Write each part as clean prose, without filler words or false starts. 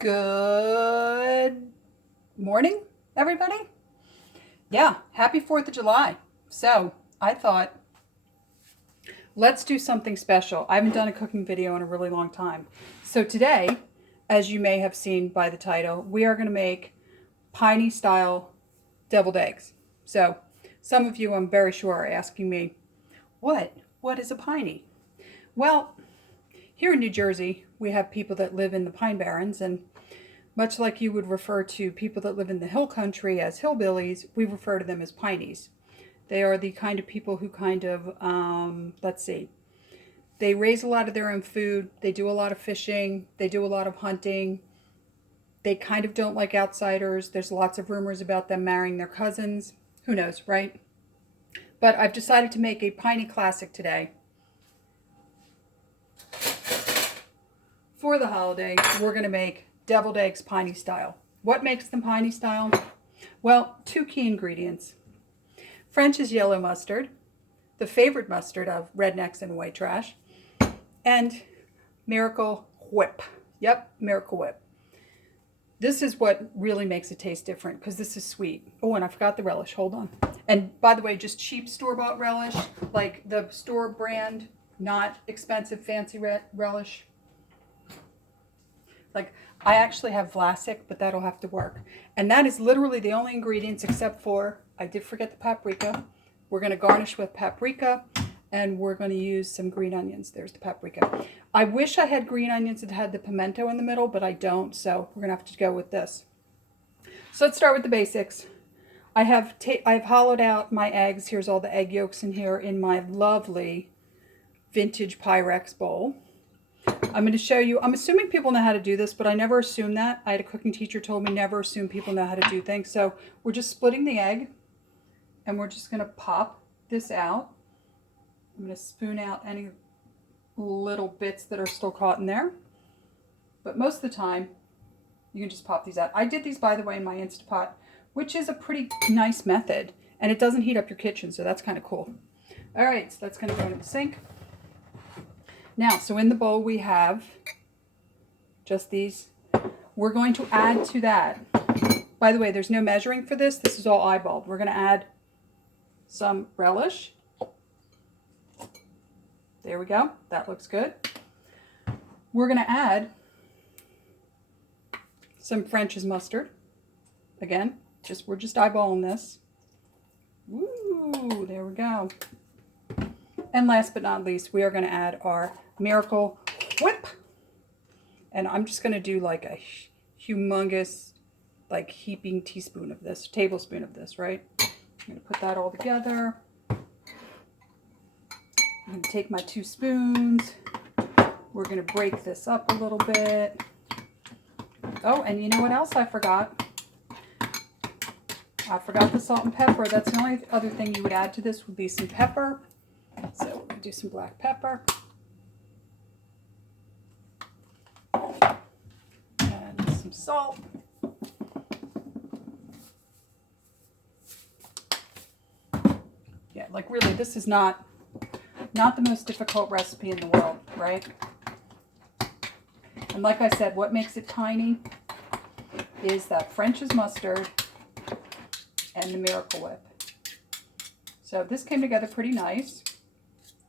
Good morning, everybody. Yeah, happy 4th of July. So, I thought, let's do something special. I haven't done a cooking video in a really long time. So, today, as you may have seen by the title, we are going to make Piney style deviled eggs. So, some of you, I'm very sure, are asking me, What is a Piney? Well, here in New Jersey, we have people that live in the Pine Barrens, and much like you would refer to people that live in the hill country as hillbillies, we refer to them as pineys. They are the kind of people who let's see, they raise a lot of their own food. They do a lot of fishing. They do a lot of hunting. They kind of don't like outsiders. There's lots of rumors about them marrying their cousins. Who knows, right? But I've decided to make a piney classic today. For the holiday, we're going to make deviled eggs piney style. What makes them piney style? Well, two key ingredients. French's yellow mustard, the favorite mustard of rednecks and white trash, and Mircle Whip. Yep, Mircle Whip. This is what really makes it taste different because this is sweet. Oh, and I forgot the relish. Hold on. And by the way, just cheap store-bought relish, like the store brand, not expensive fancy relish. Like, I actually have Vlasic, but that'll have to work. And that is literally the only ingredients except for, I did forget the paprika. We're going to garnish with paprika, and we're going to use some green onions. There's the paprika. I wish I had green onions that had the pimento in the middle, but I don't, so we're going to have to go with this. So let's start with the basics. I've hollowed out my eggs. Here's all the egg yolks in here in my lovely vintage Pyrex bowl. I'm going to show you, I'm assuming people know how to do this, but I never assumed that. I had a cooking teacher told me never assume people know how to do things. So we're just splitting the egg, and we're just going to pop this out. I'm going to spoon out any little bits that are still caught in there. But most of the time, you can just pop these out. I did these, by the way, in my Instapot, which is a pretty nice method. And it doesn't heat up your kitchen, so that's kind of cool. All right, so that's going to go into the sink. Now, so in the bowl we have just these. We're going to add to that. By the way, there's no measuring for this. This is all eyeballed. We're going to add some relish. There we go. That looks good. We're going to add some French's mustard. Again, we're just eyeballing this. Woo, there we go. And last but not least, we are going to add our Mircle Whip. And I'm just going to do like a humongous, like heaping tablespoon of this, right? I'm going to put that all together. I'm going to take my 2 spoons. We're going to break this up a little bit. Oh, and you know what else I forgot? I forgot the salt and pepper. That's the only other thing you would add to this would be some pepper. So we're going to do some black pepper. And some salt. Yeah, like really, this is not the most difficult recipe in the world, right? And like I said, what makes it tiny is that French's mustard and the Mircle Whip. So this came together pretty nice.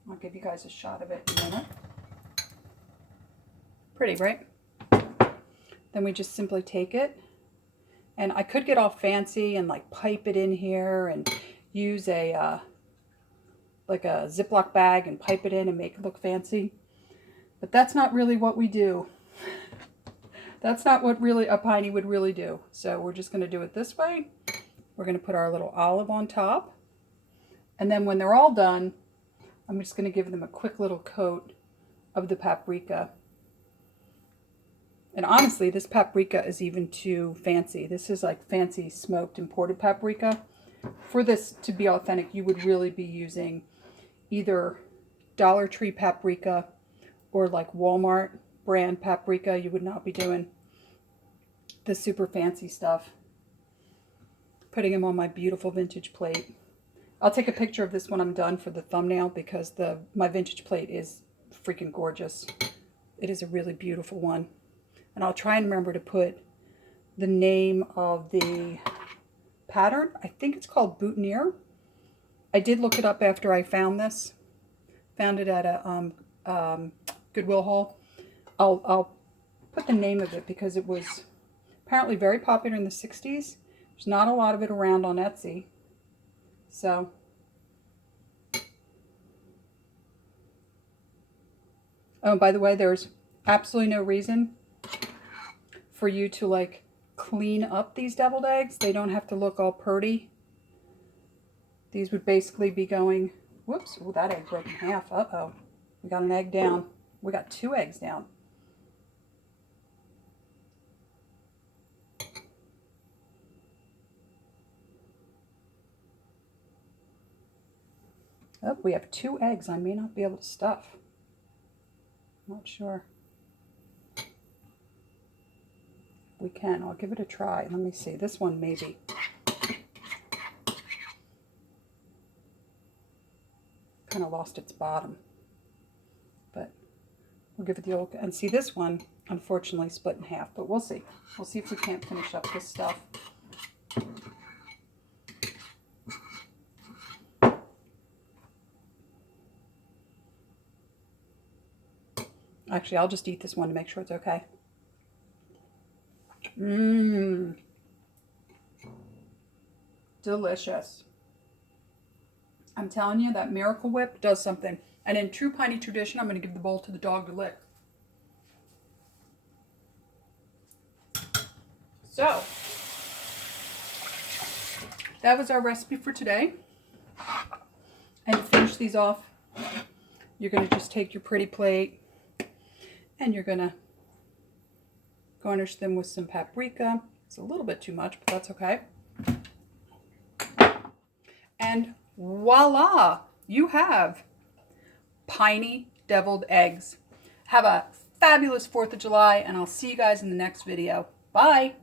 I'll give you guys a shot of it in a minute. Pretty, right? Then we just simply take it. And I could get all fancy and like pipe it in here and use a like a Ziploc bag and pipe it in and make it look fancy. But that's not really what we do. That's not what really a piney would really do. So we're just going to do it this way. We're going to put our little olive on top. And then when they're all done, I'm just going to give them a quick little coat of the paprika. And honestly, this paprika is even too fancy. This is like fancy smoked imported paprika. For this to be authentic, you would really be using either Dollar Tree paprika or like Walmart brand paprika. You would not be doing the super fancy stuff. Putting them on my beautiful vintage plate. I'll take a picture of this when I'm done for the thumbnail because my vintage plate is freaking gorgeous. It is a really beautiful one. And I'll try and remember to put the name of the pattern. I think it's called boutonniere. I did look it up after I found this. Found it at a Goodwill haul. I'll put the name of it because it was apparently very popular in the 60s. There's not a lot of it around on Etsy. So, oh, by the way, there's absolutely no reason for you to like clean up these deviled eggs. They don't have to look all purty. These would basically be going, whoops, oh, that egg broke in half. Uh-oh, we got an egg down. We got 2 eggs down. Oh, we have 2 eggs I may not be able to stuff. Not sure. We can. I'll give it a try. Let me see. This one maybe. Kind of lost its bottom. But we'll give it the old... And see, this one, unfortunately, split in half. But we'll see. We'll see if we can't finish up this stuff. Actually, I'll just eat this one to make sure it's okay. Mmm. Delicious. I'm telling you, that Mircle Whip does something. And in true Piney tradition, I'm going to give the bowl to the dog to lick. So, that was our recipe for today. And to finish these off, you're going to just take your pretty plate and you're going to garnish them with some paprika. It's a little bit too much, but that's okay. And voila, you have Piney deviled eggs. Have a fabulous 4th of July, and I'll see you guys in the next video. Bye.